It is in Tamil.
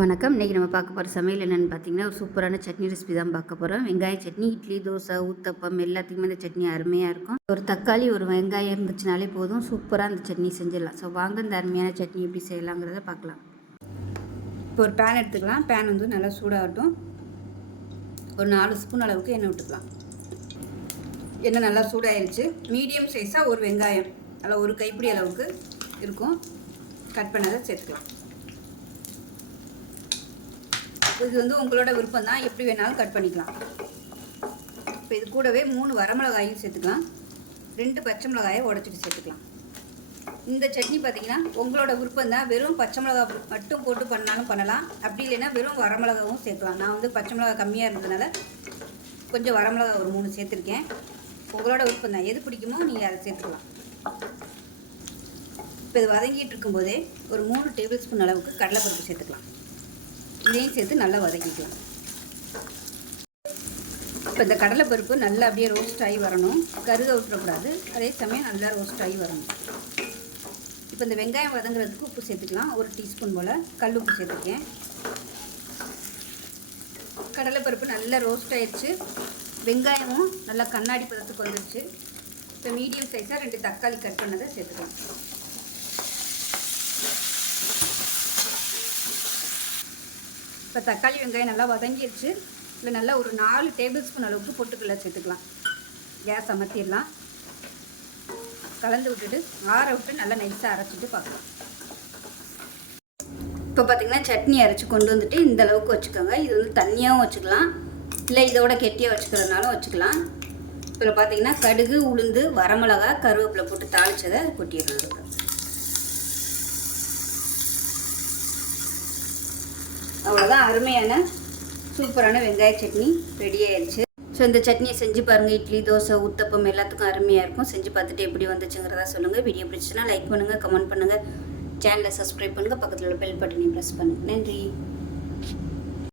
வணக்கம். இன்றைக்கி நம்ம பார்க்க போகிற சமையல் என்னென்னு பார்த்தீங்கன்னா ஒரு சூப்பரான சட்னி ரெசிபி தான் பார்க்க போகிறோம் வெங்காய சட்னி இட்லி தோசை ஊத்தப்பம் எல்லாத்துக்குமே இந்த சட்னி அருமையாக இருக்கும். ஒரு தக்காளி ஒரு வெங்காயம் இருந்துச்சுனாலே போதும். சூப்பராக அந்த சட்னி செஞ்சிடலாம். ஸோ வாங்க இந்த அருமையான சட்னி எப்படி செய்யலாங்கிறத பார்க்கலாம். இப்போ ஒரு பேன் எடுத்துக்கலாம். பேன் வந்து நல்லா சூடாகட்டும். ஒரு நாலு ஸ்பூன் அளவுக்கு எண்ணெய் விட்டுக்கலாம். எண்ணெய் நல்லா சூடாயிருச்சு. மீடியம் சைஸாக ஒரு வெங்காயம். நல்லா ஒரு கைப்பிடி அளவுக்கு இருக்கும். கட் பண்ணதை சேர்த்துக்கலாம். இது வந்து உங்களோட விருப்பம் தான் எப்படி வேணாலும் கட் பண்ணிக்கலாம். இப்போ இது கூடவே மூணு வரமிளகாயும் சேர்த்துக்கலாம். ரெண்டு பச்சை மிளகாயை உடச்சிட்டு சேர்த்துக்கலாம். இந்த சட்னி பார்த்தீங்கன்னா உங்களோட விருப்பம் தான் வெறும் பச்சை மிளகா மட்டும் போட்டு பண்ணாலும் பண்ணலாம். அப்படி இல்லைன்னா வெறும் வரமிளகாவும் சேர்க்கலாம். நான் வந்து பச்சை மிளகா கம்மியாக இருந்ததுனால கொஞ்சம் வரமிளகா ஒரு மூணு சேர்த்துருக்கேன். உங்களோட விருப்பம் தான் எது பிடிக்குமோ நீங்கள் அதை சேர்த்துக்கலாம். இப்போ இது வதங்கிட்டு இருக்கும்போதே ஒரு மூணு டேபிள் ஸ்பூன் அளவுக்கு கடலைப்பருப்பு சேர்த்துக்கலாம். இதையும் சேர்த்து நல்லா வதக்கிக்கலாம் இப்போ இந்த கடலைப்பருப்பு நல்லா அப்படியே ரோஸ்ட் ஆகி வரணும். கருக விட்டுறக்கூடாது. அதே சமயம் நல்லா ரோஸ்ட் ஆகி வரணும். இப்போ இந்த வெங்காயம் வதங்குறதுக்கு உப்பு சேர்த்துக்கலாம். ஒரு டீஸ்பூன் போல் கல் உப்பு சேர்த்துருக்கேன். கடலைப்பருப்பு நல்லா ரோஸ்ட் ஆயிடுச்சு வெங்காயமும் நல்லா கண்ணாடி பதத்துக்கு வந்துருச்சு. இப்போ மீடியம் சைஸாக ரெண்டு தக்காளி கட் பண்ணதை சேர்த்துக்கலாம். இப்போ தக்காளி வெங்காயம் நல்லா வதங்கிடுச்சு இல்லை நல்லா ஒரு நாலு டேபிள் ஸ்பூன் அளவுக்கு பொட்டுக்கல்ல சேர்த்துக்கலாம். கேஸ் அமர்த்திடலாம். கலந்து விட்டுட்டு ஆற விட்டு நல்லா நைஸாக அரைச்சிட்டு பார்க்கலாம். இப்போ பார்த்திங்கன்னா சட்னி அரைச்சி கொண்டு வந்துட்டு இந்த அளவுக்கு வச்சுக்கோங்க. இது வந்து தண்ணியாகவும் வச்சுக்கலாம். இல்லை இதோட கெட்டியாக வச்சுக்கிறதுனாலும் வச்சுக்கலாம். இப்போ பார்த்தீங்கன்னா கடுகு உளுந்து வரமிளகா கருவேப்பிலை போட்டு தாளிச்சதை கொட்டிடுறது அவ்வளோதான் அருமையான சூப்பரான வெங்காய சட்னி ரெடி ஆயிடுச்சு ஸோ இந்த சட்னியை செஞ்சு பாருங்கள் இட்லி தோசை ஊத்தப்பம் எல்லாத்துக்கும் அருமையாக இருக்கும். செஞ்சு பார்த்துட்டு எப்படி வந்துச்சுங்கிறதா சொல்லுங்கள் வீடியோ பிடிச்சுன்னா லைக் பண்ணுங்கள் கமெண்ட் பண்ணுங்கள் சேனலை சப்ஸ்கிரைப் பண்ணுங்கள் பக்கத்தில் உள்ள பெல் பட்டனையும் ப்ரெஸ் பண்ணுங்கள் நன்றி.